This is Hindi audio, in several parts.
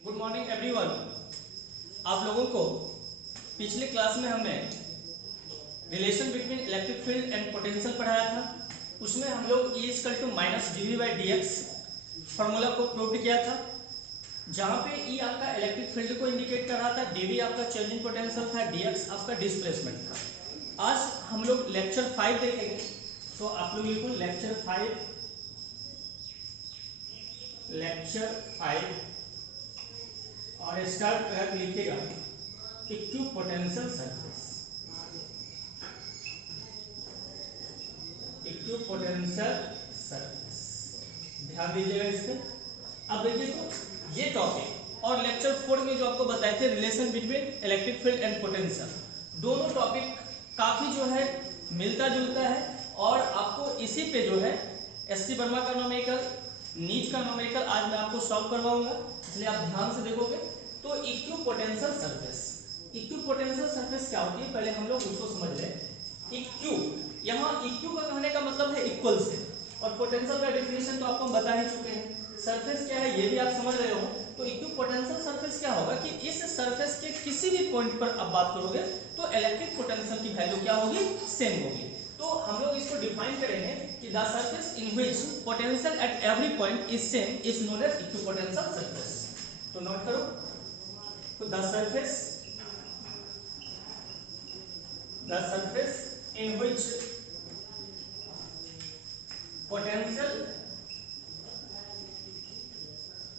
Good morning everyone. आप लोगों को पिछले क्लास में हमने relation between electric field and potential पढ़ाया था। उसमें हम लोग E equal to minus dV/dx formula को प्रूव किया था, जहां पे E आपका इलेक्ट्रिक फील्ड को इंडिकेट कर रहा था, dV आपका चेंजिंग पोटेंशियल था, dx आपका डिस्प्लेसमेंट था। आज हम लोग लेक्चर 5 देखेंगे, तो आप लोग लिखो लेक्चर 5 और स्टार्ट कर लिखेगा इक्विपोटेंशियल सरफेस। इक्विपोटेंशियल सरफेस ध्यान दीजिएगा इस पे। अब देखिए तो ये टॉपिक और लेक्चर 4 में जो आपको बताए थे relation between electric field and potential, दोनों टॉपिक काफी जो है मिलता जुलता है और आपको इसी पे जो है एसटी वर्मा का नोमेरिकल, नीट का नोमेरिकल आज मैं आपको सॉल्व करवाऊंगा, इसलिए आप ध्यान से देखोगे। तो इक्विपोटेंशियल सरफेस, इक्विपोटेंशियल सरफेस क्या होती है पहले हम लोग उसको समझ लें। इक्यू, यहाँ इक्यू का कहने का मतलब है इक्वल से, और पोटेंशियल का डेफिनेशन तो आपको हम बता ही चुके हैं। सरफेस क्या है ये भी आप समझ रहे हो। तो इक्विपोटेंशियल सरफेस क्या होगा कि इस सरफेस के किसी भी पॉइंट पर आप बात करोगे तो इलेक्ट्रिक पोटेंशियल की वैल्यू क्या होगी, सेम होगी। तो हम लोग इसको डिफाइन करेंगे कि the surface in which potential at every point is same is known as equipotential surface. तो नोट करो, तो the surface in which potential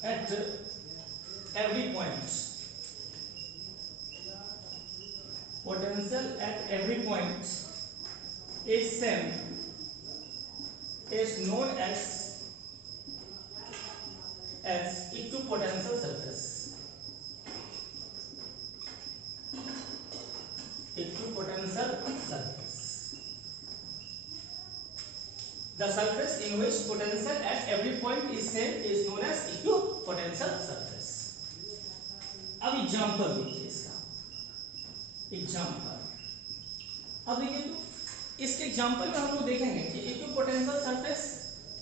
at every point is same is known as equipotential surface. Equipotential surface. The surface in which potential at every point is same is known as equipotential surface. अब एग्जांपल देखिए इसका, एग्जांपल। अब देखिए तो इसके एग्जांपल में हम लोग देखेंगे कि इक्विपोटेंशियल सरफेस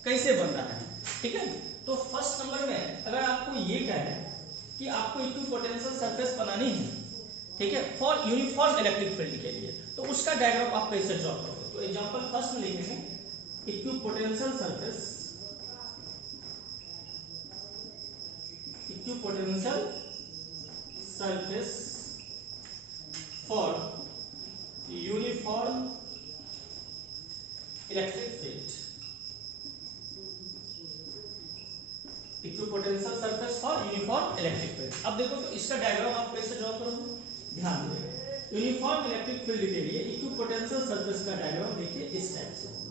कैसे बन रहा है, ठीक है। तो फर्स्ट नंबर में अगर आपको ये कहे कि आपको इक्विपोटेंशियल सरफेस बनानी है, ठीक है, फॉर यूनिफॉर्म इलेक्ट्रिक फील्ड के लिए, तो उसका डायग्राम आप कैसे ड्रॉ करोगे। तो एग्जांपल फर्स्ट में लिखेंगे equipotential surface, equipotential surface for uniform electric field, equipotential surface for uniform electric field. अब देखो तो इसका डायग्राम आप कैसे ड्रॉ करोगे, ध्यान दें। यूनिफॉर्म इलेक्ट्रिक फील्ड के लिए इक्विपोटेंशियल सरफेस का डायग्राम देखिए इस टाइप से होगा।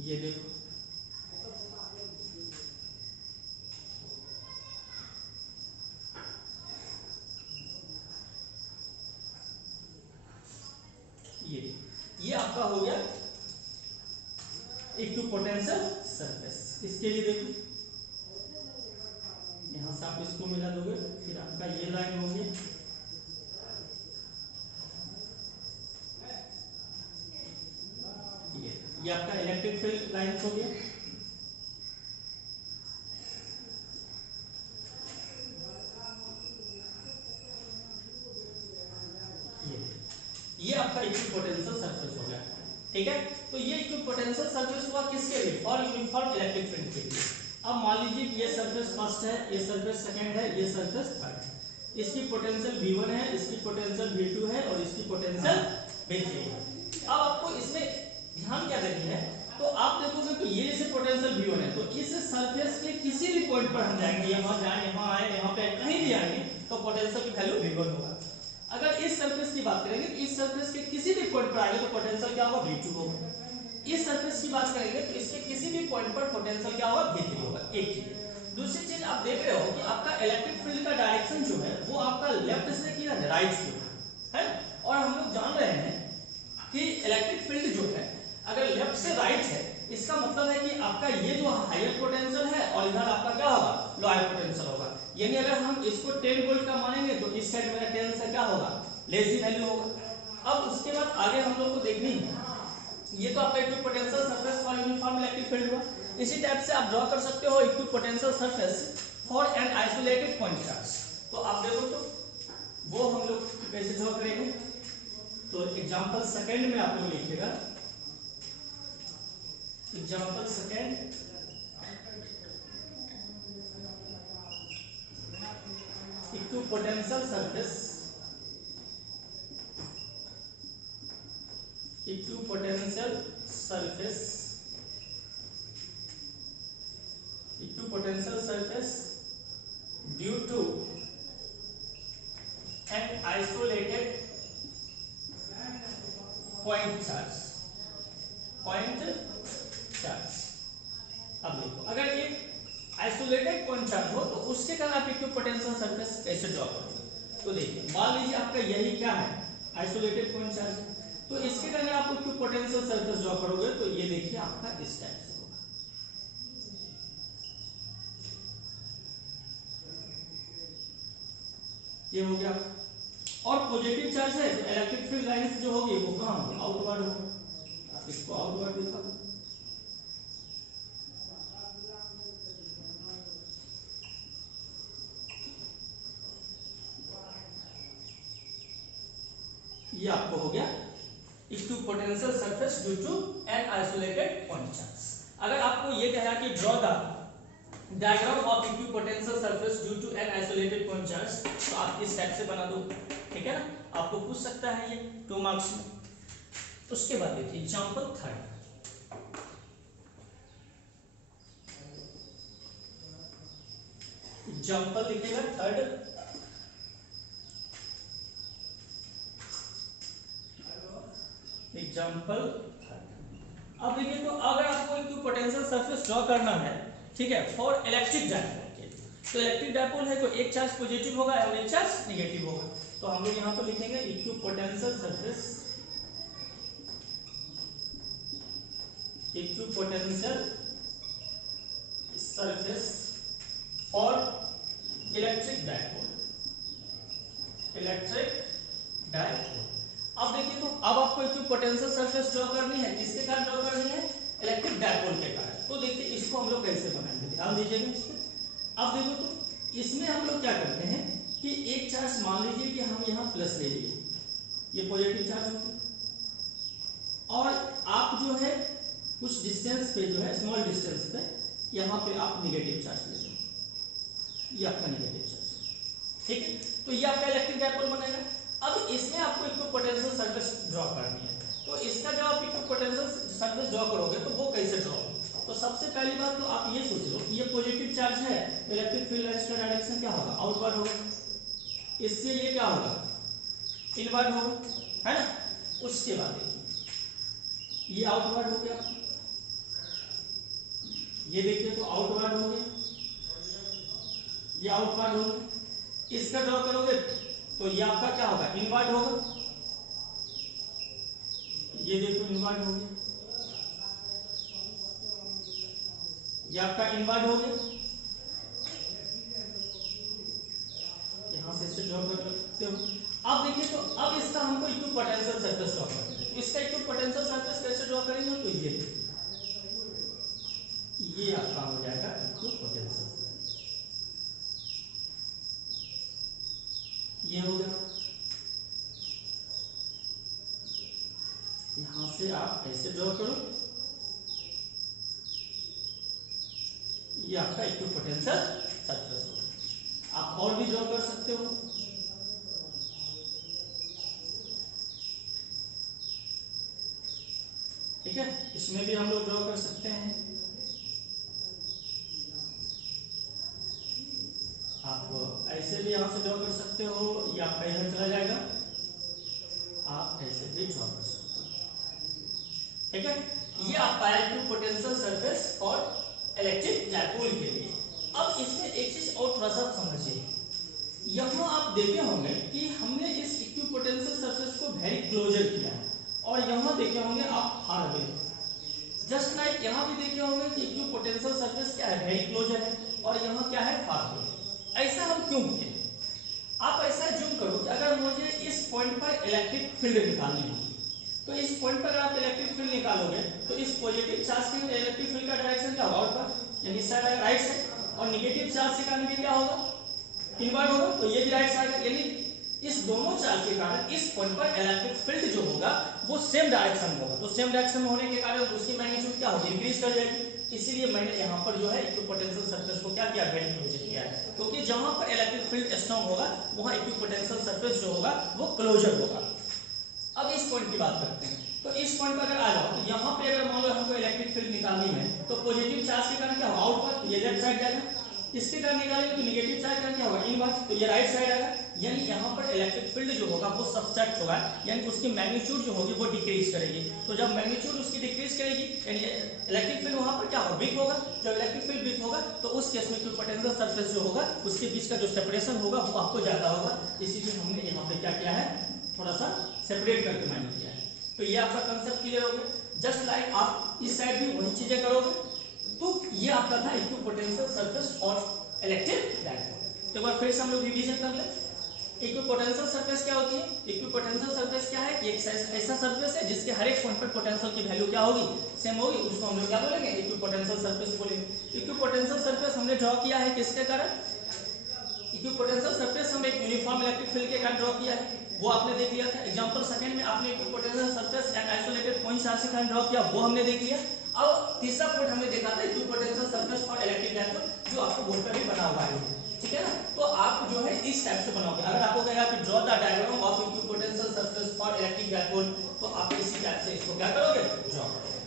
ये देखो, ये आपका हो गया इक्विपोटेंशियल सरफेस। इसके लिए देखो यहां से आप इसको मिला दोगे, फिर आपका ये लाइन हो गया, ये आपका इलेक्ट्रिक फील्ड लाइन हो गया। ये आपका इक्विपोटेंशियल सरफेस हो गया, ठीक है। तो ये इक्विपोटेंशियल सरफेस हुआ किसके लिए, फॉर यूनिफॉर्म इलेक्ट्रिक फील्ड के लिए। अब मान लीजिए कि ये सरफेस फर्स्ट है, ये सरफेस सेकंड है, ये सरफेस थर्ड है। इसकी पोटेंशियल V1 है, इसकी पोटेंशियल V2 है और इसकी पोटेंशियल V3 है। अब आपको इसमें ध्यान क्या देनी है, तो आप देखोगे तो ये जैसे पोटेंशियल V1 है, तो इस सरफेस के किसी भी पॉइंट पर हम जाएंगे, यहाँ जाए, यहाँ आए, यहाँ पे कहीं भी आएंगे, तो पोटेंशियल की वैल्यू V1 होगा। अगर इस सरफेस की बात करेंगे तो इस सरफेस के किसी भी पॉइंट पर आएंगे तो पोटेंशियल क्या होगा, V2 होगा। इस सरफेस की बात करेंगे तो इसके किसी भी पॉइंट पर पोटेंशियल क्या होगा, V3 होगा। एक चीज। दूसरी चीज आप देख रहे हो कि आपका इलेक्ट्रिक फील्ड का डायरेक्शन जो है वो आपका लेफ्ट से की है राइट की है, और हम लोग जान रहे हैं कि इलेक्ट्रिक फील्ड जो है अगर लेफ्ट से राइट है, इसका मतलब है कि आपका ये जो हायर पोटेंशियल है और इधर आपका क्या होगा, लोअर पोटेंशियल होगा। यानी अगर हम इसको 10 वोल्ट का मानेंगे तो इस साइड मेरा 10 से क्या होगा लेस दी वैल्यू होगा। अब उसके बाद आगे हम लोग को देखनी है, ये तो आपका equip potential surface for uniform electric field हुआ। इसी टाइप से आप ड्रॉ कर सकते हो equip potential surface for an isolated point charge. तो आप देखो तो वो हम लोग कैसे ड्रॉ करेंगे। तो एग्जांपल सेकंड में आप लोग लिखिएगा, example second equipotential surface, equipotential surface, equipotential surface due to an isolated point charge, point charge. अब देखो अगर ये आइसोलेटेड पॉइंट चार्ज हो तो उसके कारण आप इक्विप पोटेंशियल सरफेस कैसे ड्रॉ करोगे। तो देखिए मान लीजिए आपका यही क्या है, आइसोलेटेड पॉइंट चार्ज, तो इसके कारण आप इक्विप पोटेंशियल सरफेस ड्रॉ करोगे तो ये देखिए आपका इस टाइप से होगा। ये हो गया। और पॉजिटिव चार्ज है तो इलेक्ट्रिक फील्ड लाइंस जो होगी वो कहां होगी, आउटवर्ड होगी। आप इसको आउटवर्ड दिखा दो। ये आपको हो गया equipotential surface due to an isolated point charge. अगर आपको ये कहा कि draw the diagram of equipotential surface due to an isolated point charge, तो आप इस टाइप से बना दो, ठीक है ना। आपको पूछ सकता है ये 2 मार्क्स में। उसके बाद देखिए एग्जांपल थर्ड, एग्जांपल लिखिएगा थर्ड, एग्जांपल। अब देखिए तो अगर आपको इक्विप पोटेंशियल सरफेस ड्रॉ करना है, ठीक है, फॉर इलेक्ट्रिक डायपोल के, तो इलेक्ट्रिक डायपोल है तो एक चार्ज पॉजिटिव होगा और एक चार्ज नेगेटिव होगा। तो हम लोग यहां पर लिखेंगे equip potential surface, equipotential surface for electric dipole, electric dipole. अब देखिए तो अब आपको इक्विप पोटेंशियल सरफेस ड्रॉ करनी है, किसके कारण ड्रॉ करनी है, इलेक्ट्रिक डायपोल के कारण। तो देखिए इसको हम लोग कैसे बनाएंगे, ध्यान दीजिएगा इस पे। अब देखो तो इसमें हम लोग क्या करते हैं कि एक चार्ज मान लीजिए कि हम यहाँ प्लस ले लिए, ये पॉजिटिव चार्ज होता है, और आप जो है कुछ डिस्टेंस पे जो है स्मॉल डिस्टेंस पे यहाँ पे आप नेगेटिव चार्ज ले लो, ये आपका नेगेटिव चार्ज, ठीक है। तो ये आपका इलेक्ट्रिक डायपोल बनेगा। अब इसमें आपको इक्विप पोटेंशियल सरफेस ड्रॉ करनी है, तो इसका जब आप इक्विप पोटेंशियल सरफेस ड्रॉ करोगे तो वो कैसे ड्रॉ होगा। तो सबसे पहली बात तो आप ये सोच लो कि ये पॉजिटिव चार्ज है, इलेक्ट्रिक फील्ड लाइंस का डायरेक्शन क्या होगा, आउटवर्ड होगा, इससे ये क्या होगा, इनवर्ड होगा, है ना। उसके बाद देखिए ये आउटवर्ड हो गया, ये देखिए तो आउटवर्ड हो गया, ये आउटवर्ड हो गया। इसका ड्रॉ करोगे तो ये आपका क्या होगा, इनवर्ड होगा, ये देखो इनवर्ड हो गया, ये आपका इनवर्ड हो गया। यहां से इसे ड्रॉ कर सकते हो। अब देखिए तो अब इसका हमको इक्विप पोटेंशियल सरफेस ड्रॉ करना है। इसका इक्विप पोटेंशियल सरफेस कैसे ड्रॉ करेंगे, तो ये आपका हो जाएगा इक्विप पोटेंशियल, ये हो गया। यहां से आप ऐसे ड्रॉ करो, ये आपका इक्विप पोटेंशियल सरफेस होगा। आप और भी ड्रॉ कर सकते हो, ठीक है, इसमें भी हम लोग ड्रॉ कर सकते हैं। आप ऐसे भी यहां से ड्रॉ कर सकते हो, ये आपका इधर चला जाएगा, आप ऐसे भी ड्रॉ कर सकते हो, ठीक है। ये आपका इक्विप पोटेंशियल सरफेस और इलेक्ट्रिक डायपोल के लिए। अब इसमें एक चीज और थोड़ा सा समझिए, यहाँ आप देखे होंगे कि हमने इस इक्विप पोटेंशियल सरफेस को वेरी क्लोजर किया है, और यहाँ देखे होंगे आप फार अवे, जस्ट लाइक यहाँ भी देखे होंगे कि इक्विप पोटेंशियल सरफेस क्या है, वेरी क्लोजर है, और यहाँ क्या है, फार अवे। ऐसा हम क्यों किए, आप ऐसा जूम करो कि अगर मुझे इस पॉइंट पर इलेक्ट्रिक फील्ड निकालनी होगी। तो इस पॉइंट पर अगर आप इलेक्ट्रिक फील्ड निकालोगे तो इस पॉजिटिव चार्ज के इलेक्ट्रिक फील्ड का डायरेक्शन क्या होगा, आउटवर्ड यानी इस साइड राइट साइड, और नेगेटिव चार्ज के कारण भी क्या होगा, इनवर्ट होगा, तो ये भी राइट साइड है। यानी इस दोनों चार्ज के कारण इस पॉइंट पर इलेक्ट्रिक फील्ड जो होगा वो सेम डायरेक्शन में होगा। तो सेम डायरेक्शन में होने के कारण उसकी मैग्नीट्यूड क्या होगी, इंक्रीज कर जाएगी। इसीलिए मैंने यहाँ पर जो है इक्विपोटेंशियल सरफेस को क्या किया, वेरी क्लोजर किया है, क्योंकि जहां पर इलेक्ट्रिक फील्ड स्ट्रांग होगा वहां इक्विपोटेंशियल सरफेस जो होगा वो क्लोजर होगा। अब इस पॉइंट की बात करते हैं। तो इस पॉइंट पर अगर आ जाओ तो यहाँ पे अगर मान लो हमको इलेक्ट्रिक फील्ड निकालनी है तो पॉजिटिव चार्ज के कारण क्या होगा, आउटवर्ड, ये लेफ्ट साइड जाएगा, इसके कारण निकालेंगे तो नेगेटिव चार्ज का क्या होगा, इनवर्ट, तो ये राइट साइड आएगा। यानी यहाँ पर इलेक्ट्रिक फील्ड जो होगा वो सब्ट्रैक्ट होगा, यानी उसकी मैग्नीट्यूड जो होगी वो डिक्रीज करेगी। तो जब मैग्नीट्यूड उसकी डिक्रीज करेगी यानी इलेक्ट्रिक फील्ड वहां पर क्या होगा, वीक होगा। जब इलेक्ट्रिक फील्ड वीक होगा तो उस केस में इक्विपोटेंशियल सरफेस जो होगा उसके बीच का जो सेपरेशन होगा वो आपको ज्यादा होगा। इसीलिए हमने यहाँ पे क्या किया है, थोड़ा सा सेपरेट करके माइंड किया है। तो ये आपका कंसेप्ट क्लियर हो गया। जस्ट लाइक आप इस साइड भी वही चीजें करोगे। तो ये आपका था equipotential surface of electric dipole. तो एक बार फिर से हम लोग रिवीजन कर लें। इक्विपोटेंशियल सरफेस क्या होती है, इक्विपोटेंशियल सरफेस क्या है, एक ऐसा सरफेस है जिसके हर एक पॉइंट पर पोटेंशियल की वैल्यू क्या होगी, सेम होगी, उसको हम लोग क्या बोलेंगे, इक्विपोटेंशियल सरफेस बोलेंगे। इक्विपोटेंशियल सरफेस हमने ड्रॉ किया है किसके कारण, इक्विपोटेंशियल सरफेस हम एक यूनिफॉर्म इलेक्ट्रिक फील्ड के कारण ड्रॉ किया है, वो आपने देख लिया था। एग्जांपल सेकंड में आपने equipotential surface and isolated point charge के कारण ड्रॉ किया, वो हमने देख लिया। अब तीसरा पॉइंट हमने देखा था equipotential surface for electric dipole, जो आपको बोर्ड पर भी बना हुआ है, ठीक है ना। तो आप जो है इस टाइप से बनाओगे। अगर आपको कहेगा कि draw the diagram of equipotential surface for electric dipole, तो आप इसी टाइप से इसको क्या करोगे, ड्रॉ करोगे,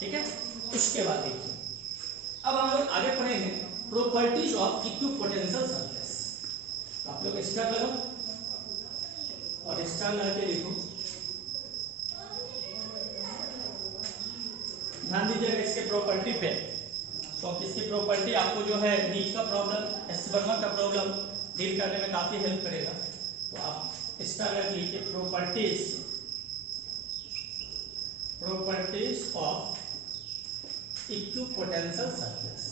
ठीक है। उसके बाद देखिए अब हम लोग आगे पढ़ेंगे प्रॉपर्टीज ऑफ इक्विपोटेंशियल सरफेस। तो आप लोग स्टार लगाओ और स्टार लगा के लिखो। ध्यान दीजिएगा इसके प्रॉपर्टी पे, तो इसकी प्रॉपर्टी आपको जो है नीट का प्रॉब्लम, एस्टर्नल का प्रॉब्लम डील करने में काफी हेल्प करेगा। तो आप स्टार लगा लीजिए properties of equipotential surface,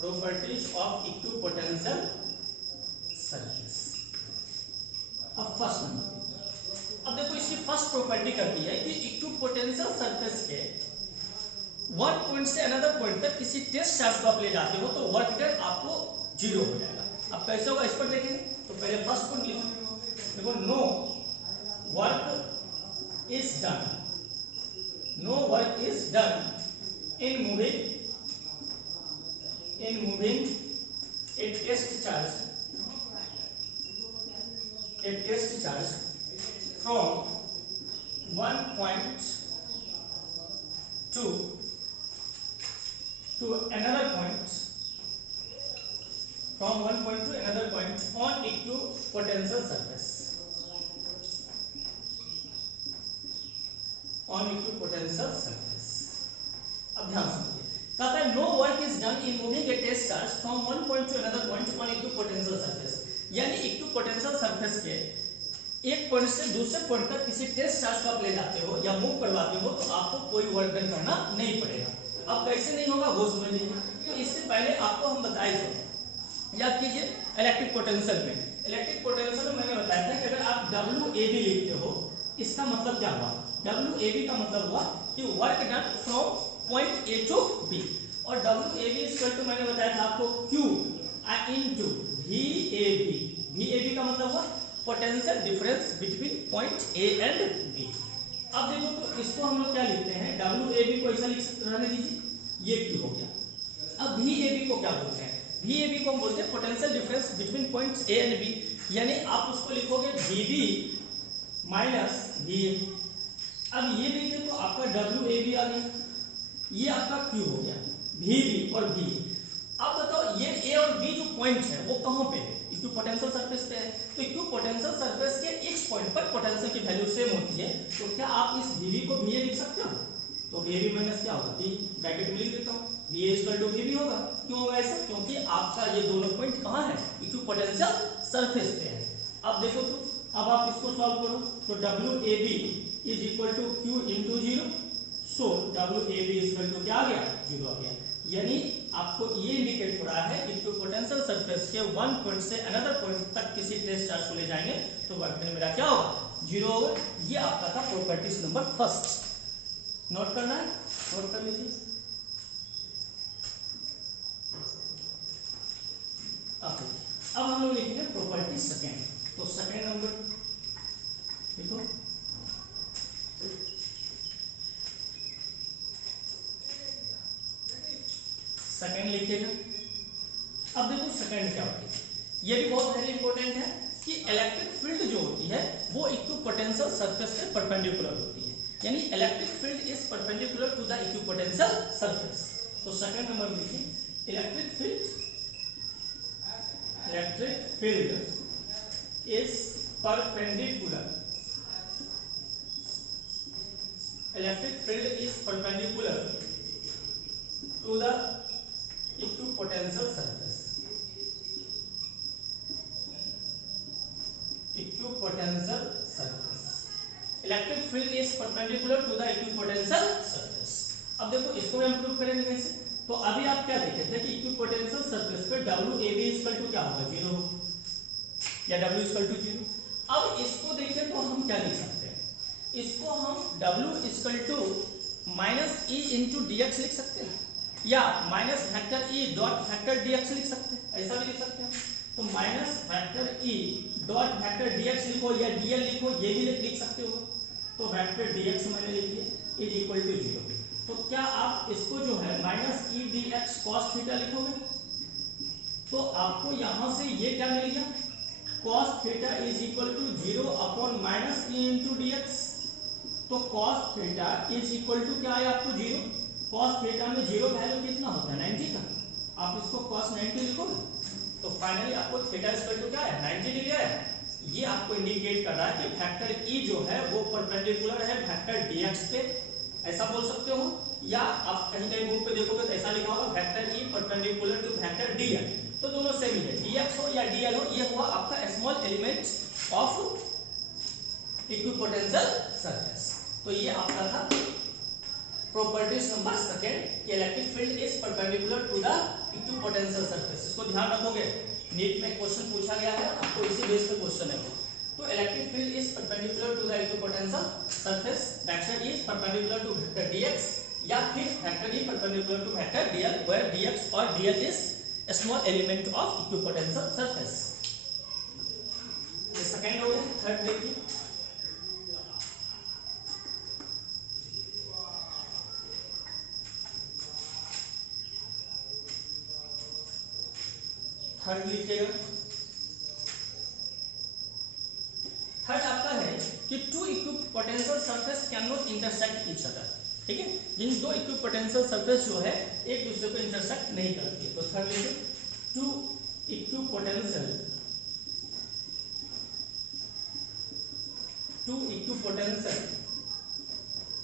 properties of equipotential surface. अब फर्स्ट नंबर, अब देखो इसकी फर्स्ट प्रॉपर्टी करती है कि इक्विपोटेंशियल सरफेस के वन पॉइंट से अनदर पॉइंट तक किसी टेस्ट चार्ज को आप ले जाते हो तो वर्क डन आपको जीरो हो जाएगा। अब कैसे होगा इस पर देखेंगे। तो पहले फर्स्ट पॉइंट लिखो, देखो no work is done, no work is done in moving a test charge from one point to another point, from one point to another point on equipotential surface, on equipotential surface। अब ध्यान सुनिए, कहता है no work is done in moving a test charge from one point to another point on equipotential surface. यानी इक्विपोटेंशियल सरफेस के एक पॉइंट से दूसरे पॉइंट तक किसी टेस्ट चार्ज को आप ले जाते हो या मूव करवाते हो तो आपको कोई वर्क डन करना नहीं पड़ेगा। अब कैसे नहीं होगा वो समझ लीजिए। तो इससे पहले आपको हम बताए थे, याद कीजिए इलेक्ट्रिक पोटेंशियल में मैंने बताया था कि अगर आप WAB लिखते हो इसका मतलब क्या हुआ, WAB का मतलब हुआ कि work done from point A to B, और WAB इक्वल टू मैंने बताया था आपको Q into VAB का मतलब हुआ potential difference between point A and B। अब देखो तो इसको हम लोग क्या लिखते हैं, WAB को ऐसा रहने दीजिए, ये Q हो गया। अब VAB को क्या बोलते हैं, VAB को हम बोलते हैं potential difference between points A and B, यानी आप उसको लिखोगे VB माइनस VA। अब ये देखिए तो आपका WAB आ गया, ये आपका Q हो गया, VB और VA। अब बताओ ये A और B जो पॉइंट है वो कहां पे है, इक्विपोटेंशियल सरफेस पे है। तो इक्विपोटेंशियल सरफेस के इस पॉइंट पर पोटेंशियल की वैल्यू सेम होती है, तो क्या आप इस VB को VA लिख सकते हो। तो VB माइनस क्या होगा, B ब्रैकेट में लिख देता हूं, VA इक्वल टू VB होगा। क्यों होगा ऐसा, क्योंकि आपका ये दोनों पॉइंट कहां है, इक्विपोटेंशियल सरफेस पे है। अब देखो तो अब आप इसको सॉल्व करो तो WAB is equal to Q into 0, so WAB equal to क्या आ गया, 0 आ गया। यानी आपको ये इंडिकेट हो रहा है इक्विपोटेंशियल सरफेस के वन पॉइंट से अनदर पॉइंट तक किसी ट्रेस चार्ज को ले जाएंगे तो वर्क डन मेरा क्या होगा, 0 होगा। ये आपका था प्रॉपर्टीज नंबर फर्स्ट। नोट करना है, नोट कर लीजिए। अब हम लोग लिखेंगे प्रॉपर्टी सेकेंड। तो सेकेंड नंबर देखो, सेकेंड लिखिएगा। अब देखो सेकेंड क्या होती है, ये भी बहुत वेरी इंपॉर्टेंट है कि इलेक्ट्रिक फील्ड जो होती है वो इक्विपोटेंशियल सरफेस के परपेंडिकुलर होती है, यानी electric field is perpendicular to the equipotential surface. तो सेकेंड नंबर लिखिए, electric field is perpendicular, electric field is perpendicular to the equipotential surface, equipotential surface, electric field is perpendicular to the equipotential surface. अब देखो इसको भी हम प्रूव करेंगे कैसे। तो अभी आप क्या देखे थे कि इक्विपोटेंशियल सरफेस पे WAB इक्वल टू क्या होगा, 0 या W इक्वल टू 0। अब इसको देखें तो हम क्या लिख सकते हैं, इसको हम W equal to minus E into DX लिख सकते हैं, या minus vector E dot vector DX लिख सकते हैं, ऐसा भी लिख सकते हैं। तो minus vector E dot vector DX लिखो या DL लिखो, ये भी लिख सकते हो। तो वेक्टर DX मैंने लिख दिया इज इक्वल टू 0। तो क्या आप इसको जो है minus E dx cos theta लिखोगे, तो आपको यहां से ये क्या मिल गया, cos theta is equal to 0 upon minus E into DX। तो cos theta is equal to क्या है आपको 0, cos थीटा में 0 वैल्यू कितना होता है 90 का, आप इसको cos 90 लिखोगे। तो फाइनली आपको थीटा इक्वल टू क्या है 90 डिग्री है। ये आपको इंडिकेट कर रहा है कि वेक्टर E जो है वो परपेंडिकुलर है वेक्टर DX पे, ऐसा बोल सकते हो। या आप कहीं कहीं बुक पे देखोगे तो ऐसा लिखा होगा vector E perpendicular to vector DL। तो दोनों सेम ही है, DX हो या DL हो, ये हुआ आपका small element of equipotential surface. तो ये आपका था properties number second, electric field is perpendicular to the equipotential surface. इसको ध्यान रखोगे, नीट में क्वेश्चन पूछा गया है, आपको इसी बेस पे क्वेश्चन है। तो electric field is perpendicular to the equipotential surface, vector is perpendicular to vector DX, या फिर vector E perpendicular to vector DL, where DX और DL is a small element of equipotential surface। ये सेकंड हो गया। थर्ड देखिए, थर्ड लिखिएगा। थर्ड आपका है कि two equipotential surface can not intersect each other, ठीक है, जिन दो इक्विपोटेंशियल सरफेस जो है एक दूसरे को इंटरसेक्ट नहीं करती है। तो थर्ड लिखिए, two equipotential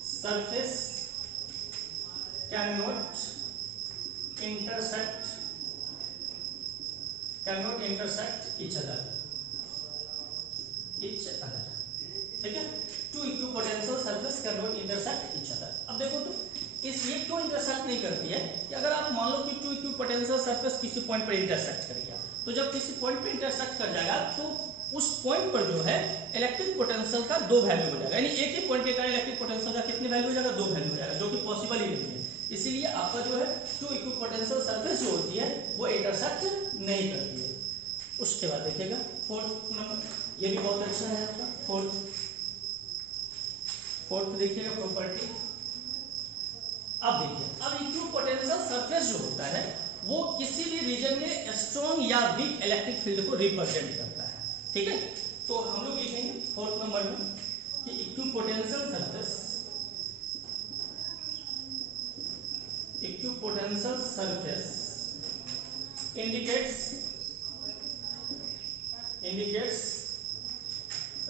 surface can not intersect each other, ठीक है। Two equipotential surface can not intersect each other. अब देखो तो इस ये क्यों इंटरसेक्ट नहीं करती है कि अगर आप मान लो कि टू इक्विपोटेंशियल सरफेस किसी पॉइंट पर इंटरसेक्ट कर गया, तो जब किसी पॉइंट पे इंटरसेक्ट कर जाएगा तो उस पॉइंट पर जो है इलेक्ट्रिक पोटेंशियल का 2 वैल्यू हो जाएगा, यानी एक ही पॉइंट के कारण इलेक्ट्रिक पोटेंशियल का कितने वैल्यू हो जाएगा, 2 वैल्यू हो जाएगा, जो कि पॉसिबल ही नहीं है। इसीलिए आपका जो है टू इक्विपोटेंशियल सरफेस जो होती है वो इंटरसेक्ट नहीं करती है। उसके बाद देखिएगा फोर्थ नंबर, ये भी बहुत अच्छा है आपका फोर्थ देखिएगा प्रॉपर्टी। अब देखिए, अब इक्विपोटेंशियल सरफेस जो होता है वो किसी भी रीजन में स्ट्रॉन्ग या वीक इलेक्ट्रिक फील्ड को रिप्रेजेंट करता है, ठीक है। तो हम लोग लिखेंगे फोर्थ नंबर में कि equipotential surface indicates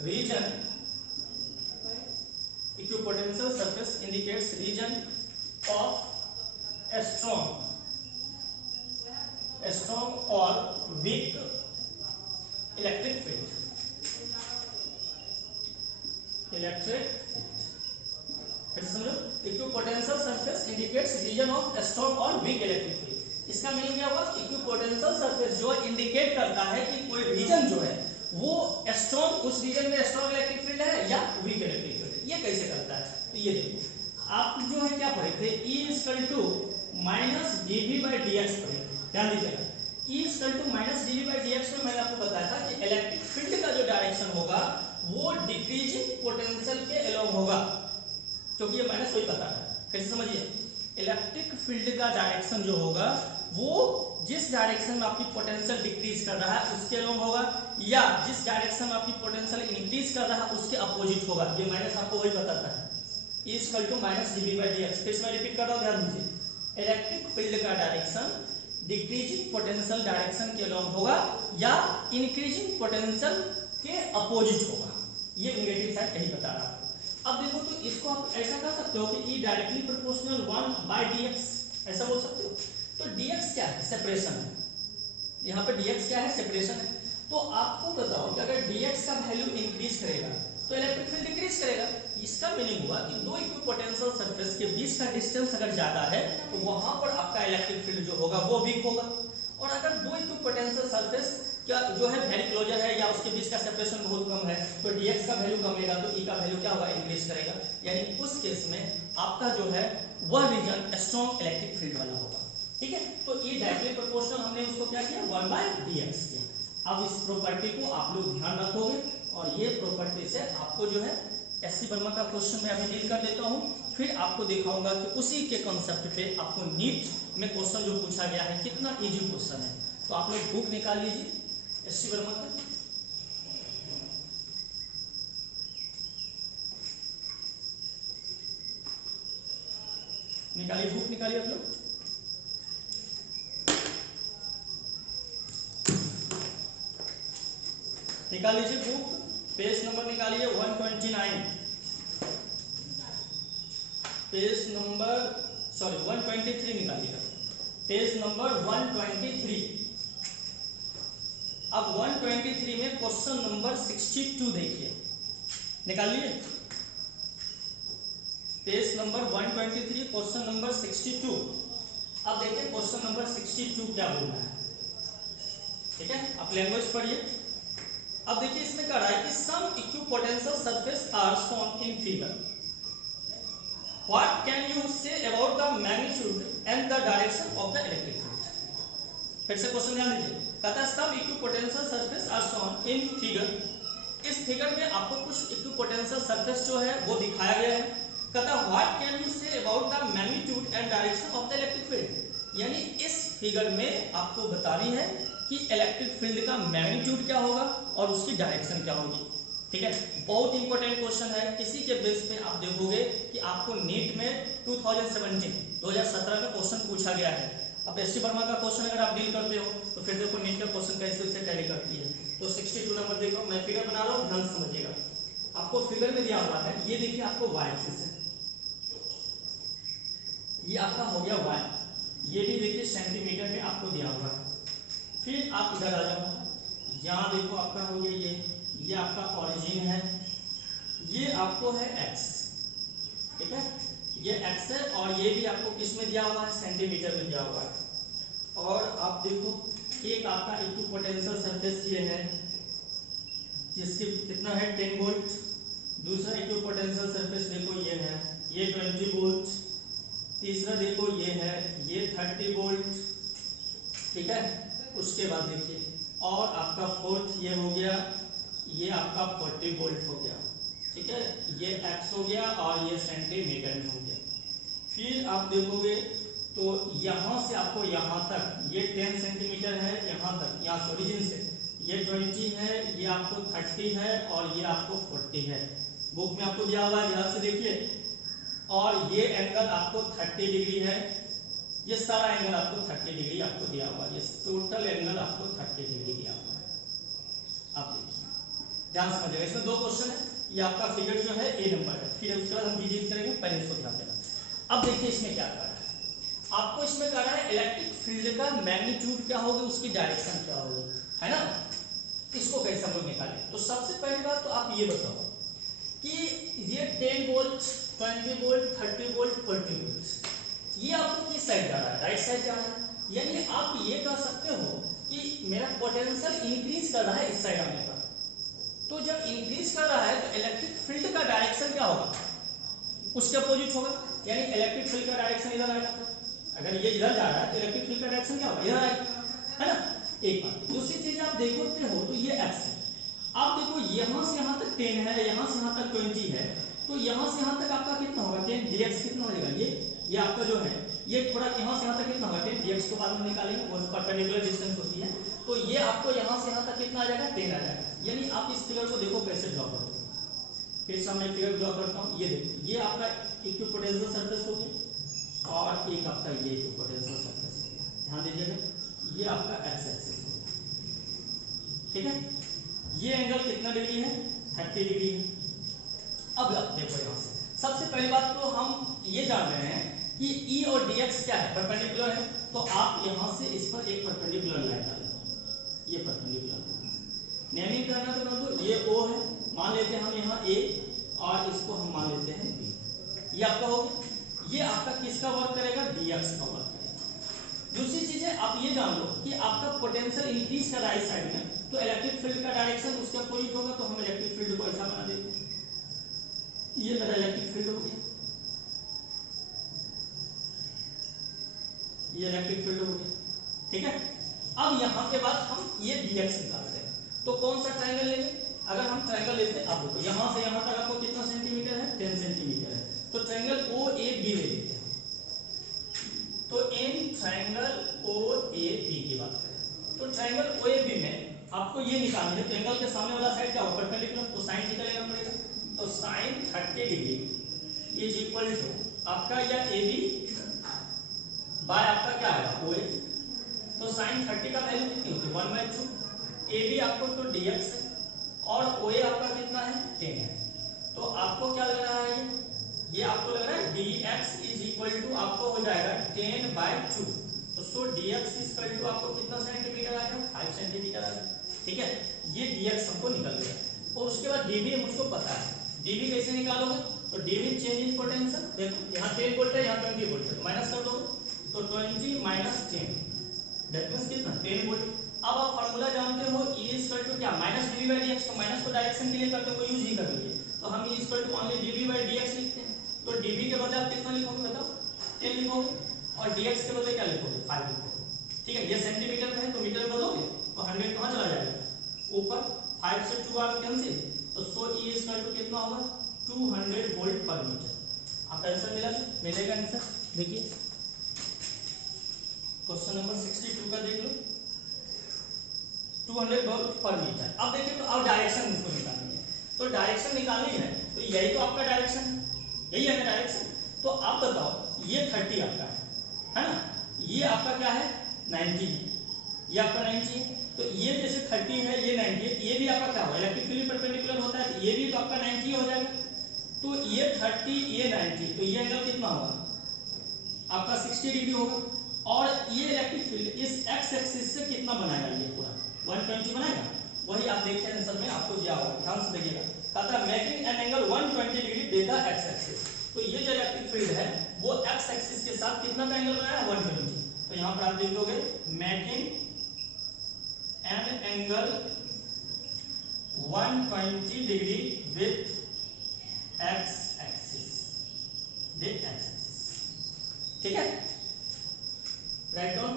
region, equipotential surface indicates region of a strong or weak electric field, फिर समझो, equipotential surface indicates region of a strong or weak electric field, इसका मीनिंग क्या हुआ, इक्विपोटेंशियल सरफेस जो इंडिकेट करता है कि कोई रीजन जो है वो स्ट्रॉन्ग, उस रीजन में स्ट्रॉन्ग इलेक्ट्रिक फील्ड है या वीक इलेक्ट्रिक फील्ड है। ये कैसे करता है, तो ये देखो आप जो है क्या पढ़े थे, E equal to minus dV/dx पढ़े थे, ध्यान दीजिएगा। E equal to minus dV/dx में मैंने आपको बताया था कि इलेक्ट्रिक फील्ड का जो डायरेक्शन होगा वो डिक्रीजिंग पोटेंशियल के अलोंग होगा, क्योंकि ये माइनस वही पता है। कैसे समझिए, इलेक्ट्रिक फील्ड का डायरेक्शन जो होगा वो जिस डायरेक्शन में आपकी पोटेंशियल डिक्रीज कर रहा है उसके अलोंग होगा, या जिस डायरेक्शन में आपकी पोटेंशियल इंक्रीज कर रहा है उसके अपोजिट होगा। ये माइनस आपको वही बताता है, E equal to minus dV/dx। फिर मैं रिपीट कर रहा हूँ, ध्यान दीजिए। इलेक्ट्रिक फील्ड का डायरेक्शन डिक्रीजिंग पोटेंशियल डायरेक्शन के अलोंग होगा या इंक्रीजिंग पोटेंशियल के अपोजिट होगा। ये नेगेटिव साइड यही बता रहा है। अब देखो तो इसको आप ऐसा कर सकते हो कि E डायरेक्टली प्रोपोर्शनल 1/dx, ऐसा बोल सकते हो। तो dx क्या है, सेपरेशन है, यहाँ पे dx क्या है, सेपरेशन है। तो आपको बताओ कि अगर dx का वैल्यू इंक्रीज करेगा तो इलेक्ट्रिक फील्ड डिक्रीज करेगा। इसका मीनिंग हुआ कि दो इक्विपोटेंशियल सरफेस के बीच का डिस्टेंस अगर ज्यादा है तो वहां पर आपका इलेक्ट्रिक फील्ड जो होगा वो वीक होगा, और अगर दो इक्विपोटेंशियल सरफेस क्या जो है वेरी क्लोजर है या उसके बीच का सेपरेशन बहुत कम है तो dx का वैल्यू कमेगा तो E का वैल्यू क्या होगा, इंक्रीज करेगा। यानी उस केस में आपका जो है वह रीजन स्ट्रॉन्ग इलेक्ट्रिक फील्ड वाला होगा, ठीक है। तो E डायरेक्टली प्रोपोर्शनल हमने उसको क्या किया, 1/dx किया। अब इस प्रॉपर्टी को आप लोग ध्यान रखोगे, और ये प्रॉपर्टी से आपको जो है एससी वर्मा का क्वेश्चन मैं अभी डील कर देता हूँ, फिर आपको दिखाऊंगा कि उसी के कॉन्सेप्ट पे आपको नीट में क्वेश्चन जो पूछा गया है कितना इजी क्वेश्चन है। तो आप लोग बुक निकाल लीजिए एससी वर्मा का, निकालिए बुक, निकालिए आप लोग। निकाल लीजिए बुक, पेज नंबर निकालिए 129, पेज नंबर 123 निकालिएगा, पेज नंबर 123। अब 123 में क्वेश्चन नंबर 62 देखिए, निकालिए पेज नंबर 123 क्वेश्चन नंबर 62। अब देखिए क्वेश्चन नंबर 62 क्या बोल रहा है, ठीक है। आप लैंग्वेज पढ़िए। अब देखिए इसमें कह रहा है कि some equipotential surface are shown in figure, what can you say about the magnitude and the direction of the electric field. फिर से क्वेश्चन ध्यान दीजिए, कहता है some equipotential surface are shown in figure. इस फिगर में आपको कुछ इक्विपोटेंशियल सरफेस जो है वो दिखाया गया है। कहता है what can you say about the magnitude and direction of the electric field. यानी इस फिगर में आपको बतानी है कि इलेक्ट्रिक फील्ड का मैग्नीट्यूड क्या होगा और उसकी डायरेक्शन क्या होगी, ठीक है। बहुत इंपॉर्टेंट क्वेश्चन है, इसी के बेस पे आप देखोगे कि आपको नीट में 2017 में क्वेश्चन पूछा गया है। अब एससी वर्मा का क्वेश्चन अगर आप डील करते हो तो फिर देखो नीट का क्वेश्चन कैसे उससे टैली करती है। तो 62 नंबर देखो, मैं फिगर बना रहा हूँ, ध्यान से समझिएगा। आपको फिगर में दिया हुआ है, ये देखिए आपको y एक्सिस है, ये आपका हो गया y, ये भी देखिए सेंटीमीटर में आपको दिया हुआ है। फिर आप इधर आ जाओ, यहाँ देखो आपका हो गया ये आपका ओरिजिन है, ये आपको है x, ठीक है, ये x है, और ये भी आपको किस में दिया हुआ है, सेंटीमीटर में दिया हुआ है। और आप देखो एक आपका इक्विपोटेंशियल सरफेस ये है जिसकी कितना है 10 वोल्ट, दूसरा इक्विपोटेंशियल सरफेस देखो ये है, ये 20 वोल्ट, तीसरा देखो ये है, ये 30 वोल्ट, ठीक है। उसके बाद देखिए और आपका फोर्थ ये हो गया, ये आपका 40 वोल्ट हो गया, ठीक है, ये x हो गया और ये सेंटीमीटर में हो गया। फिर आप देखोगे तो यहाँ से आपको यहाँ तक ये 10 सेंटीमीटर है, यहाँ तक, यहाँ से ओरिजिन से ये 20 है, ये आपको 30 है और ये आपको 40 है। बुक में आपको दिया हुआ है, ध्यान से देखिए। और ये एंगल आपको 30 डिग्री है, ये सारा एंगल आपको 30 डिग्री आपको दिया हुआ है, ये टोटल एंगल आपको 30 डिग्री दिया हुआ है। आप देखिए ध्यान समझिएगा, इसमें दो क्वेश्चन है, ये आपका फिगर जो है ए नंबर है, फिर उसके बाद हम डिटेल करेंगे, पहले इसको ध्यान देना। अब देखिए इसमें क्या कर रहा है, आपको इसमें कह रहा है इलेक्ट्रिक फील्ड का मैग्नीट्यूड क्या होगी, उसकी डायरेक्शन क्या होगी, है ना। इसको कैसे हम लोग निकालें। तो सबसे पहली बात तो आप ये बताओ कि ये 10 वोल्ट, 20 वोल्ट, 30 वोल्ट, 40 वोल्ट, ये आपको किस साइड जा रहा है, राइट साइड जा रहा है। यानी आप ये कह सकते हो कि मेरा पोटेंशियल इंक्रीज कर रहा है इस साइड आने पर। तो जब इंक्रीज कर रहा है तो इलेक्ट्रिक फील्ड का डायरेक्शन क्या होगा, उसके अपोजिट होगा। यानी इलेक्ट्रिक फील्ड का डायरेक्शन इधर आएगा। अगर ये इधर जा रहा है तो इलेक्ट्रिक फील्ड का डायरेक्शन क्या होगा, इधर आएगा, है ना। एक बात। दूसरी चीज आप देखते हो तो ये एक्स है। आप देखो यहाँ से यहाँ तक 10 है, यहाँ से यहाँ तक 20 है, तो यहाँ से यहाँ तक आपका कितना होगा 10 dx कितना हो जाएगा, ये आपका जो है ये थोड़ा यहाँ से यहाँ तक कितना होगा 10 dx को बाद में निकालेंगे, वो परपेंडिकुलर डिस्टेंस होती है। तो ये आपको यहाँ से यहाँ तक कितना आ जाएगा 10 आ जाएगा। यानी आप इस फिगर को देखो कैसे ड्रॉ करोगे। फिर से मैं फिगर ड्रॉ करता हूँ। ये देखो ये आपका इक्विपोटेंशियल सरफेस हो गया और एक आपका ये इक्विपोटेंशियल सरफेस हो गया। ध्यान दीजिएगा ये आपका एक्स एक्सिस हो गया, ठीक है। ये एंगल कितना डिग्री है 30 डिग्री है। अब देखो यहाँ से सबसे पहली बात तो हम ये जान रहे हैं कि E और dx क्या है, परपेंडिकुलर है। तो आप यहाँ से इस पर एक परपेंडिकुलर लाइन डाल दो, ये परपेंडिकुलर नेमिंग करना तो कर दो। ये O है, मान लेते हैं हम यहाँ A और इसको हम मान लेते हैं B। ये आपका हो गया। ये आपका किसका वर्क करेगा, dx का वर्क करेगा। दूसरी चीज है आप ये जान लो कि आपका पोटेंशियल इंक्रीज कर रहा है इस साइड में, तो इलेक्ट्रिक फील्ड का डायरेक्शन उसके अपोजिट होगा। तो हम इलेक्ट्रिक फील्ड को ऐसा बना देते हैं, ये मेरा इलेक्ट्रिक फील्ड हो गया, ये इलेक्ट्रिक फील्ड हो गया, ठीक है। अब यहाँ के बाद हम ये dx निकालते हैं। तो कौन सा ट्रायंगल लेंगे, अगर हम ट्रायंगल लेते हैं, आप देखो यहाँ से यहाँ तक आपको कितना सेंटीमीटर है 10 सेंटीमीटर है। तो ट्रायंगल OAB ले लेते हैं। तो इन ट्रायंगल OAB की बात करें तो ट्रायंगल OAB में आपको ये निकालना है, ट्रायंगल के सामने वाला साइड क्या होगा परपेंडिकुलर, तो साइन निकालेगा पड़ेगा। तो sine 30 degree is equal to आपका या AB बाय आपका क्या आएगा OA। तो साइन 30 का वैल्यू कितनी होती है 1/2। AB आपको तो dx है और OA आपका कितना है 10 है। तो आपको क्या लग रहा है, ये आपको लग रहा है dx इज इक्वल टू आपको हो जाएगा 10/2। तो सो dx इज इक्वल टू आपको कितना सेंटीमीटर आएगा 5 सेंटीमीटर आएगा, ठीक है। ये dx हमको निकल गया। और उसके बाद dv मुझको पता है, dv कैसे निकालोगे, तो dv चेंज इन पोटेंशियल। देखो यहाँ 10 वोल्ट है, यहाँ 20 वोल्ट है, तो माइनस कर दोगे तो 20 माइनस 10 दैट मींस कितना 10 वोल्ट। अब आप फार्मूला जानते हो E इक्वल टू क्या माइनस dv/dx। तो माइनस को डायरेक्शन के लिए करते हो यूज ही कर लीजिए। तो हम E equal to only dv/dx लिखते हैं। तो dv के बदले आप कितना लिखोगे बताओ 10 लिखोगे और dx के बदले क्या लिखोगे 5 लिखोगे, ठीक है। ये सेंटीमीटर में है तो मीटर में बदलोगे तो 100 कहां चला जाएगा ऊपर, 5 से 2 बार कैंसिल। तो सो E इक्वल टू कितना होगा 200 वोल्ट पर मीटर। आप आंसर मिलेगा आंसर। देखिए क्वेश्चन नंबर 62 का देख लो 200 वोल्ट पर मीटर। अब देखिए तो अब डायरेक्शन मुझको निकालनी है। तो डायरेक्शन निकालनी है तो यही तो आपका डायरेक्शन, यही है ना डायरेक्शन। तो आप बताओ ये 30 आपका है ना, ये आपका क्या है 90 है, ये आपका 90 है। तो ये जैसे 30 है ये 90 है, ये भी आपका क्या होगा इलेक्ट्रिक फील्ड परपेंडिकुलर होता है, तो ये भी तो आपका 90 हो जाएगा। तो ये 30 ये 90, तो ये एंगल कितना होगा आपका 60 डिग्री होगा। और ये इलेक्ट्रिक फील्ड इस x एक्सिस से कितना बनाएगा, ये पूरा 120 बनाएगा। वही आप देखते हैं आंसर में आपको दिया होगा, ध्यान से देखिएगा। कहता है making an angle 120 degree with the x axis. तो ये जो इलेक्ट्रिक फील्ड है वो x एक्सिस के साथ कितना का एंगल बनाएगा 120। तो यहां पर आप लिख दोगे making an angle 120 degree with x axis, with x axis, ठीक है। Write down.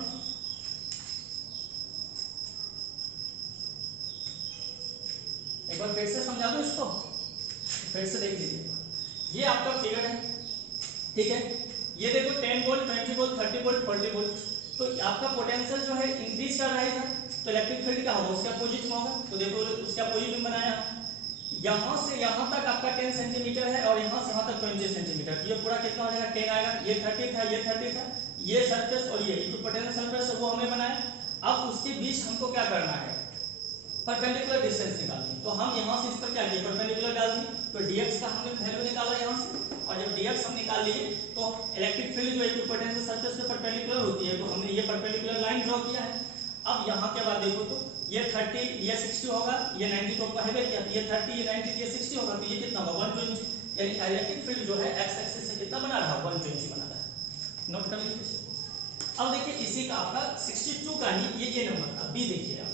एक बार फिर से समझा दो इसको, फिर से देख लीजिए। ये आपका फिगर है, ठीक है। ये देखो 10 वोल्ट 20 वोल्ट 30 वोल्ट 40 वोल्ट। तो आपका पोटेंशियल जो है इंक्रीज कर रहा है इधर, तो इलेक्ट्रिक फील्ड क्या होगा उसके अपोजिट में होगा। तो देखो उसके अपोजिट में बनाया, यहाँ से यहाँ तक आपका 10 सेंटीमीटर है और यहाँ से यहाँ तक 20 सेंटीमीटर। ये पूरा कितना हो जाएगा 10 आएगा। ये 30 था, ये 30 था, ये सरफेस और ये इक्विपोटेंशियल सरफेस वो हमने बनाया। अब उसके बीच हमको क्या करना है परपेंडिकुलर डिस्टेंस निकालनी। तो हम यहाँ से इस पर क्या किए परपेंडिकुलर डाल दिए। तो dx का हमने वैल्यू निकाला यहाँ से, और जब dx हम निकाल लिए तो इलेक्ट्रिक फील्ड जो इक्विपोटेंशियल सरफेस पे परपेंडिकुलर होती है, तो हमने ये परपेंडिकुलर लाइन ड्रॉ किया है। अब यहाँ के बाद देखो तो ये 30 ये 60 होगा, ये 90 तो पहले किया, ये 30 ये 90 ये 60 होगा, तो ये कितना होगा 120। यानी इलेक्ट्रिक फील्ड जो है x एक्सिस से कितना बना रहा है 120 बना रहा है। नोट कर लीजिए। अब देखिए इसी का आपका 62 का ही ये नंबर था, बी देखिए आप,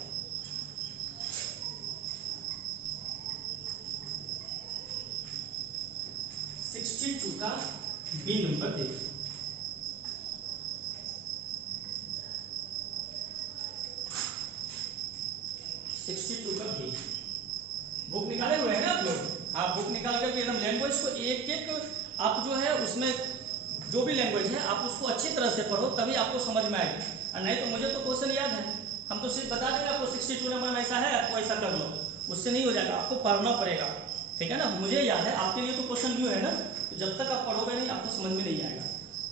62 का बी नंबर देखिए। 62 का बी बुक निकाले हुए हैं ना आप लोग? आप बुक निकाल करके एकदम लैंग्वेज को एक एक आप जो है उसमें जो भी लैंग्वेज है आप उसको अच्छी तरह से पढ़ो, तभी आपको समझ में आएगी। और नहीं तो मुझे तो क्वेश्चन याद है, हम तो सिर्फ बता देंगे आपको 62 नंबर में ऐसा है, आपको ऐसा कर लो, उससे नहीं हो जाएगा, आपको पढ़ना पड़ेगा, ठीक है ना। मुझे याद है, आपके लिए तो क्वेश्चन न्यू है ना, तो जब तक आप पढ़ोगे नहीं आपको समझ में नहीं आएगा।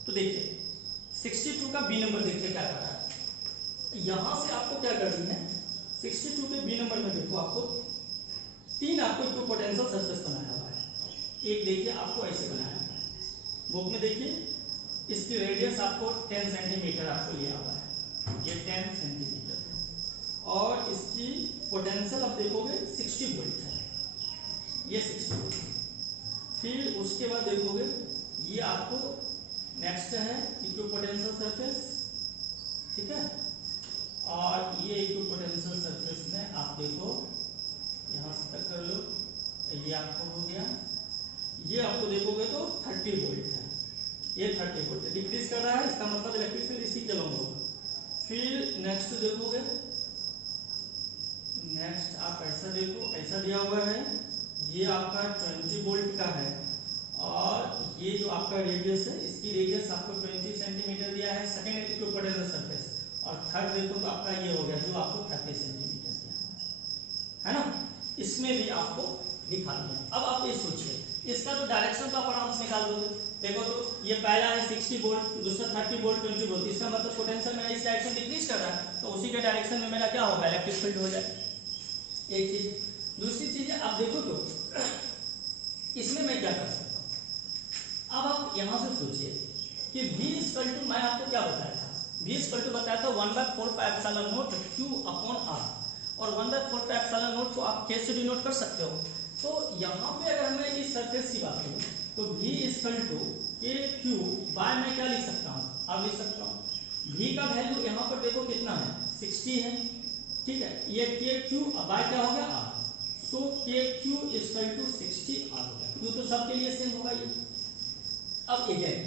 तो देखिए 62 का बी नंबर देखिए क्या कर रहा है। यहां से आपको क्या करनी है, 62 के बी नंबर में देखो आपको तीन आपको इक्विपोटेंशियल सरफेस बनाया हुआ है। एक देखिए आपको ऐसे बनाया हुआ है, बुक में देखिए इसकी रेडियस आपको 10 सेंटीमीटर आपको लिया हुआ है, ये 10 सेंटीमीटर है, और इसकी पोटेंशियल आप देखोगे 60 वोल्ट है, ये 60 वोल्ट है। फिर उसके बाद देखोगे ये आपको नेक्स्ट है इक्विपोटेंशियल सरफेस, ठीक है, और ये इक्विपोटेंशियल सरफेस में आप देखो यहाँ से तक कर लो, ये आपको हो गया, ये आपको देखोगे तो 30 वोल्ट है, ये 30 वोल्ट है, डिक्रीज कर रहा है, इसका मतलब इलेक्ट्रिक फील्ड इसी के लॉन्ग होगा। फिर नेक्स्ट देखोगे, नेक्स्ट आप ऐसा देखो, ऐसा दिया हुआ है, ये आपका 20 वोल्ट का है, और ये जो आपका रेडियस है इसकी रेडियस आपको 20 सेंटीमीटर दिया है, सेकेंड इक्विपोटेंशियल सरफेस, और थर्ड देखो तो आपका ये हो गया जो आपको 30 सेंटीमीटर दिया है ना। इसमें भी आपको दिखा दिया। अब आप ये सोचिए इसका तो डायरेक्शन तो आप आराम से निकाल दोगे। देखो तो ये पहला है 60 वोल्ट, दूसरा 30 वोल्ट, 20 वोल्ट, इसका मतलब पोटेंशियल मेरा इस डायरेक्शन डिक्रीज कर रहा है, तो उसी के डायरेक्शन में मेरा क्या होगा, इलेक्ट्रिक फील्ड हो जाए, एक चीज। दूसरी चीज है आप देखो तो इसमें मैं क्या कर सकता हूँ। अब आप यहाँ से सोचिए कि V इक्वल टू, मैं आपको क्या बताया था, V इक्वल टू बताया था 1/4πε0 Q/r, और 1/4πε0 को आप कैसे डिनोट कर सकते हो। तो यहाँ पे अगर मैं इस सरफेस की बात करूँ तो V equal to KQ by मैं क्या लिख सकता हूँ, आप लिख सकता हूँ V का वैल्यू यहाँ पर देखो कितना है, 60 है, ठीक है, ये KQ बाय क्या हो गया R, तो KQ इक्वल टू 60 R हो गया, Q तो सबके लिए सेम होगा ये। अब अगेन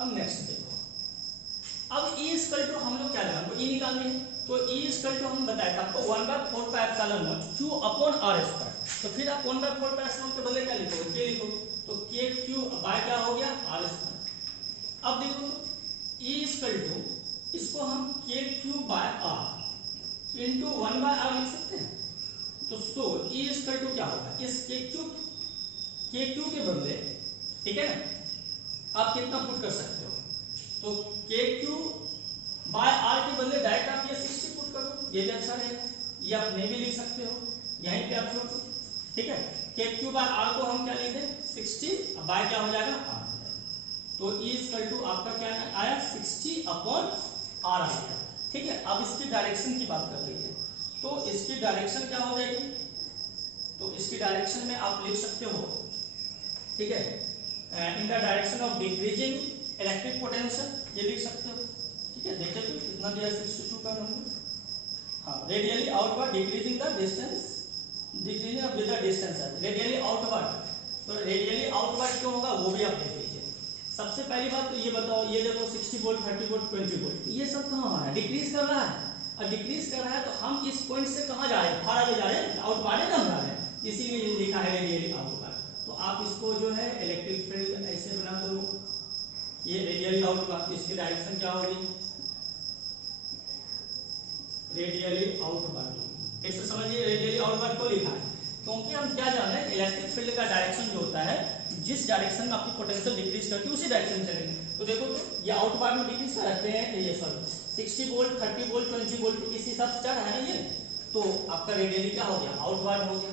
अब नेक्स्ट देखो, अब E इक्वल टू हम लोग क्या लेंगे, हमको E निकालनी है, तो E इक्वल टू हम बताया था आपको 1/4πε0 Q/r²। तो फिर आप 1/4πε0 के बदले क्या लिखोगे, K लिखोगे, तो KQ बाय क्या हो गया R²। अब देखो E इक्वल टू इसको हम KQ/r इंटू 1/r लिख सकते हैं, तो सो E इक्वल टू क्या होगा, इस KQ के बदले, ठीक है ना, आप कितना पुट कर सकते हो, तो KQ/r के बदले डायरेक्ट आप ये 60 पुट कर दो, ये भी अच्छा रहेगा, ये आप नहीं भी लिख सकते हो, यहीं पे आप छोड़ दो, ठीक है। KQ/r को हम क्या लिखते हैं 60, बाय क्या हो जाएगा r, तो E इक्वल टू आपका क्या आया 60/r आ गया, ठीक है। अब इसकी डायरेक्शन की बात कर लीजिए, तो इसकी डायरेक्शन क्या हो जाएगी, तो इसकी डायरेक्शन में आप लिख सकते हो, ठीक है, in the direction of decreasing electric potential, ये लिख सकते हो, ठीक है। देखिए तो कितना दिया 62 का नंबर, हाँ, radially outward decreasing the distance, decreasing with the distance है रेडियली आउटवर्ड, तो रेडियली आउटवर्ड क्यों होगा वो भी आप देख लीजिए। सबसे पहली बात तो ये बताओ, ये देखो 60 वोल्ट, 30 वोल्ट, 20 वोल्ट, ये सब कहाँ हो रहा है, डिक्रीज कर रहा है, और डिक्रीज कर रहा है तो हम इस पॉइंट से कहाँ जा रहे हैं, फार आगे जा रहे हैं, आउटवर्ड ना जा रहे हैं, इसीलिए लिखा है रेडियली आउटवर्ड। तो आप इसको जो है इलेक्ट्रिक फील्ड ऐसे बना दो, ये रेडियली आउटवर्ड, इसकी डायरेक्शन क्या होगी, रेडियली आउटवर्ड, फिर से समझिए रेडियली आउटवर्ड को लिखा है क्योंकि हम क्या जान रहे हैं इलेक्ट्रिक फील्ड का डायरेक्शन जो होता है, जिस डायरेक्शन में आपकी पोटेंशियल डिक्रीज करती है उसी डायरेक्शन में चलेंगे। तो देखो तो ये आउटवर्ड में डिक्रीज कर रखते हैं, ये सॉरी 60 वोल्ट, 30 वोल्ट, 20 वोल्ट इस हिसाब से चल रहा है ना ये, तो आपका रेडियली क्या हो गया आउटवर्ड हो गया।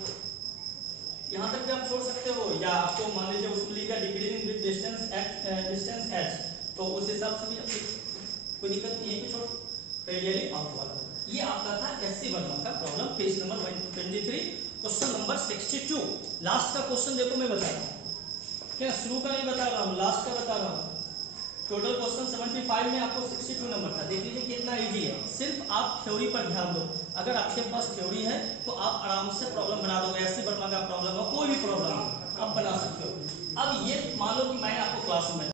यहाँ तक भी आप छोड़ सकते हो, या आपको मान लीजिए उसको लिखा डिक्रीजिंग विद डिस्टेंस h, तो उस हिसाब से भी कोई दिक्कत नहीं है, छोड़ रेडियली आउटवर्ड। ये आपका था SC 11 का problem, page number 123, question number 62। Last का क्वेश्चन देखो मैं बता रहा हूँ, क्या शुरू का नहीं बता रहा हूँ, लास्ट का बता रहा हूँ। टोटल क्वेश्चन 75 में आपको 62 नंबर था। देख लीजिए कितना इजी है। सिर्फ आप थ्योरी पर ध्यान दो। अगर आपके पास थ्योरी है तो आप आराम से प्रॉब्लम बना दोगे। एससी वर्मा का प्रॉब्लम हो, कोई भी प्रॉब्लम हो आप बना सकते हो। अब ये मान लो कि मैंने आपको क्लास में,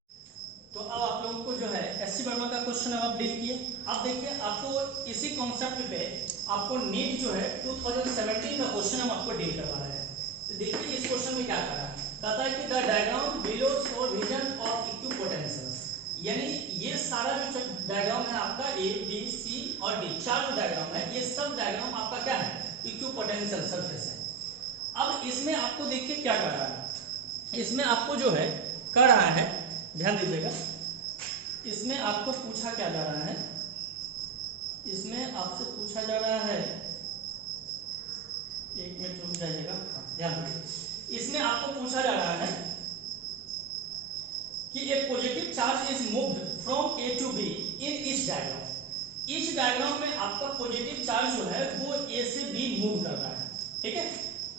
तो अब आप लोगों को जो है एससी वर्मा का क्वेश्चन अब आप डील किए। अब देखिए आपको इसी कॉन्सेप्ट पे आपको नीट जो है 2017 का क्वेश्चन हम आपको डील करवा रहे हैं। तो देखिए इस क्वेश्चन में क्या करा है, कहता है कि the diagram below show region of equipotentials, यानी ये सारा जो डायग्राम है आपका ए बी सी और डी, चार जो डायग्राम है ये सब डायग्राम आपका क्या है, इक्विपोटेंशियल सरफेस है। अब इसमें आपको देखिए क्या कर रहा है, इसमें आपको जो है कर रहा है, ध्यान दीजिएगा, इसमें आपको पूछा क्या जा रहा है, इसमें आपसे पूछा जा रहा है, एक मिनट रुक जाइएगा, ध्यान दीजिए, इसमें आपको पूछा जा रहा है कि एक positive charge is moved from A to B in each diagram. Each diagram में आपका पॉजिटिव चार्ज जो है वो ए से बी मूव कर रहा है, ठीक है।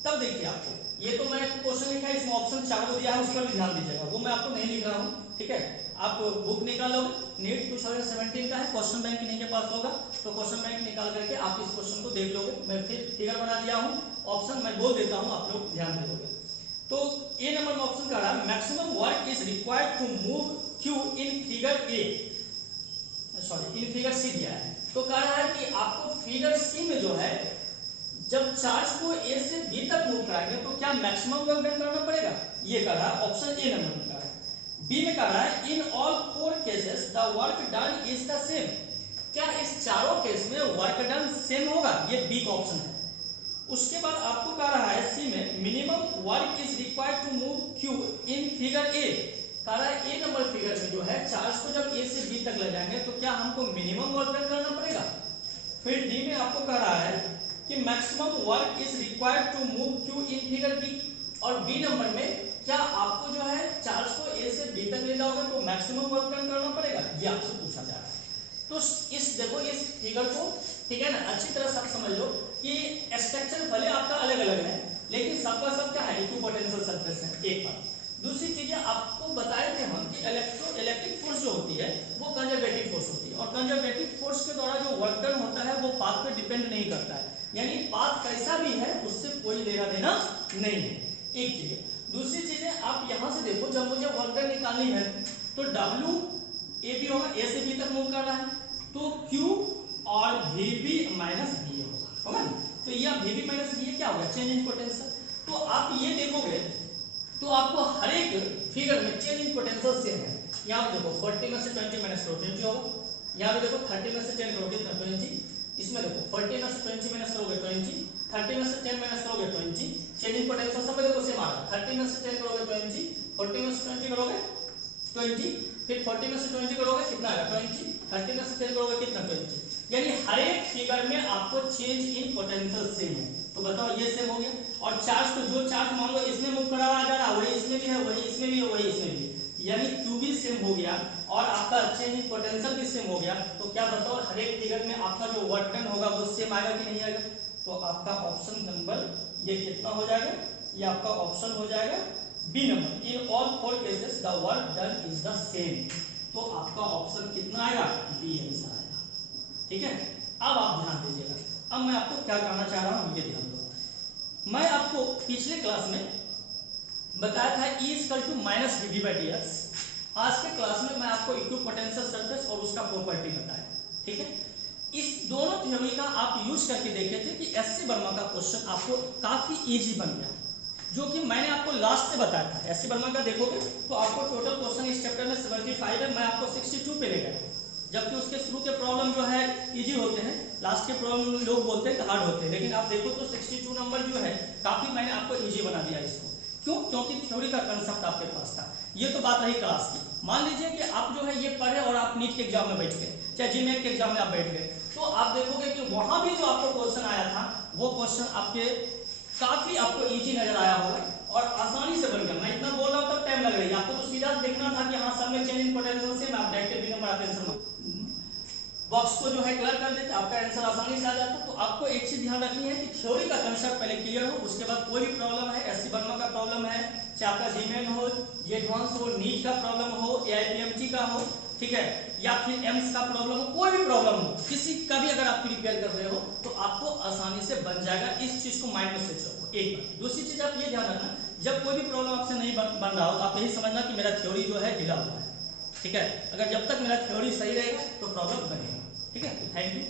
तब देखिए आपको, ये तो मैंने क्वेश्चन लिखा है, इसमें ऑप्शन चारों दिया है, उस पर भी ध्यान दीजिएगा, वो मैं आपको नहीं लिख रहा हूँ, ठीक है। आप बुक निकालोगे, नीट 2017 का है, क्वेश्चन बैंक इन्हीं के पास होगा, तो क्वेश्चन बैंक निकाल करके आप इस क्वेश्चन को देख लोगे। मैं फिर फिगर बना दिया हूँ, ऑप्शन मैं बोल देता हूँ, आप लोग ध्यान दे दोगे। तो ए नंबर में ऑप्शन का रहा maximum work is required to move Q in figure A, sorry in figure C दिया है। तो कह रहा है कि आपको फिगर सी में जो है जब चार्ज को ए से बी तक मूव कराएंगे तो क्या मैक्सिमम वर्क डन करना पड़ेगा, ये कह रहा है, ऑप्शन ए नंबर में कह रहा है। बी में कह रहा है इन all four cases the work done is the same, क्या इस चारों केस में वर्क डन सेम होगा, ये बी का ऑप्शन है। उसके बाद आपको कह रहा है सी में minimum work is required to move Q in figure A, कह रहा है ए नंबर फिगर में जो है चार्ज को जब ए से बी तक ले जाएंगे तो क्या हमको मिनिमम वर्क डन करना पड़ेगा। फिर डी में आपको कह रहा है कि maximum work is required to move Q in figure B, और बी नंबर में क्या आपको जो है चार्ज को ए से बी तक ले जाओगे तो मैक्सिमम वर्क डन करना पड़ेगा, ये आपसे पूछा जा रहा है। तो इस देखो इस फिगर को, ठीक है ना, अच्छी तरह सब समझ लो कि स्ट्रक्चर भले आपका अलग अलग है लेकिन सबका सब क्या है, इक्विपोटेंशियल सरफेस है, एक बात। दूसरी चीज आपको बताए थे हम कि इलेक्ट्रिक फोर्स जो होती है वो कंजर्वेटिव फोर्स होती है, और कंजर्वेटिव फोर्स के द्वारा जो वर्क डन होता है वो पाथ पे डिपेंड नहीं करता है, यानी पाथ कैसा भी है उससे कोई लेना देना नहीं है, एक चीज। दूसरी चीज है आप यहां से देखो, जब मुझे वर्क डन निकालनी है तो डब्ल्यू ए बी होगा, ए से बी तक मूव कर रहा है, तो क्यू और वी बी माइनस बी होगा ना, तो यह वी बी माइनस बी क्या होगा, चेंज इन पोटेंशियल। तो आप ये देखोगे तो आपको हर एक फिगर में चेंज इन पोटेंशियल सेम है। यहाँ पे देखो 40 में से 20 माइनस करो 20 होगा, यहाँ पे देखो 30 में से 10 करोगे कितना 20, इसमें देखो 40 में से 20 माइनस करोगे 20, 30 में से 10 माइनस करोगे 20, चेंज इन पोटेंशियल सब में देखो सेम आ रहा है, 30 में से 10 करोगे 20, 40 में से 20 करोगे 20, फिर 40 में से 20 करोगे कितना आएगा 20, 30 में से 10 करोगे कितना 20, यानी हर एक फिगर में आपको चेंज इन पोटेंशियल सेम है। तो बताओ ये सेम हो गया, और चार्ज को जो चार्ज मान लो इसमें मूव करा जा रहा है वही इसमें भी है, वही इसमें भी है, वही इसमें भी है, यानी क्यू भी सेम हो गया और आपका चेंज इन पोटेंशियल भी सेम हो गया। तो क्या बताओ हर एक फिगर में आपका जो वर्क डन होगा वो सेम आएगा कि नहीं आएगा, तो आपका ऑप्शन नंबर ये कितना हो जाएगा, ये आपका ऑप्शन हो जाएगा B number, in all four cases the work done is the same. तो आपका ऑप्शन कितना आएगा, बी आंसर आएगा, ठीक है। अब आप ध्यान दीजिएगा, अब मैं आपको क्या कहना चाह रहा हूं ये ध्यान दो। मैं आपको पिछले क्लास में बताया था E equal to minus D by D X. आज के क्लास में मैं आपको इक्विपोटेंशियल सरफेस और उसका प्रॉपर्टी बताया, ठीक है। इस दोनों थ्योरी का आप यूज करके देखे थे कि एससी वर्मा का क्वेश्चन आपको काफी इजी बन गया, जो कि मैंने आपको लास्ट से बताया था। एससी वर्मा का देखोगे तो आपको टोटल क्वेश्चन इस चैप्टर में 75 है, मैं आपको 62 पे ले गया, जबकि उसके शुरू के प्रॉब्लम जो है इजी होते हैं, लास्ट के प्रॉब्लम लोग बोलते हैं हार्ड होते हैं, लेकिन आप देखो तो 62 नंबर जो है काफी मैंने आपको इजी बना दिया इसको। क्यों, क्योंकि थ्योरी का कंसेप्ट आपके पास था। ये तो बात रही क्लास की। मान लीजिए कि आप जो है ये पढ़े और आप नीट के एग्जाम में बैठ गए, चाहे जीमेट के एग्जाम में आप बैठ गए, तो आप देखोगे कि वहां भी जो आपको क्वेश्चन आया था वो क्वेश्चन आपके काफी आपको इजी नजर आया होगा और आसानी से बन गया। मैं इतना बोल रहा हूँ तब टाइम लग रही है, आपको तो सीधा देखना था कि हाँ सब में चेंज इन पोटेंशियल से मैं आप डायरेक्ट भी नंबर आते हैं। बॉक्स को जो है क्लियर कर देते, आपका आंसर आसानी से आ जाता। तो आपको एक चीज ध्यान रखनी है कि थ्योरी का कंसेप्ट पहले क्लियर हो, उसके बाद कोई भी प्रॉब्लम है, एससी वर्मा का प्रॉब्लम है, चाहे आपका जीमेन हो, ये एडवांस हो, नीट का प्रॉब्लम हो, एआईपीएमटी का हो, ठीक है, या फिर एम्स का प्रॉब्लम हो, कोई भी प्रॉब्लम हो, किसी का भी अगर आप प्रिपेयर कर रहे हो तो आपको आसानी से बन जाएगा। इस चीज को माइंड में सेट रखो एक बार। दूसरी चीज आप ये ध्यान रखना, जब कोई भी प्रॉब्लम आपसे नहीं बन रहा हो तो आप यही समझना कि मेरा थ्योरी जो है ढीला हुआ है, ठीक है। अगर जब तक मेरा थ्योरी सही रहेगा तो प्रॉब्लम बनेगा, ठीक है। Thank you.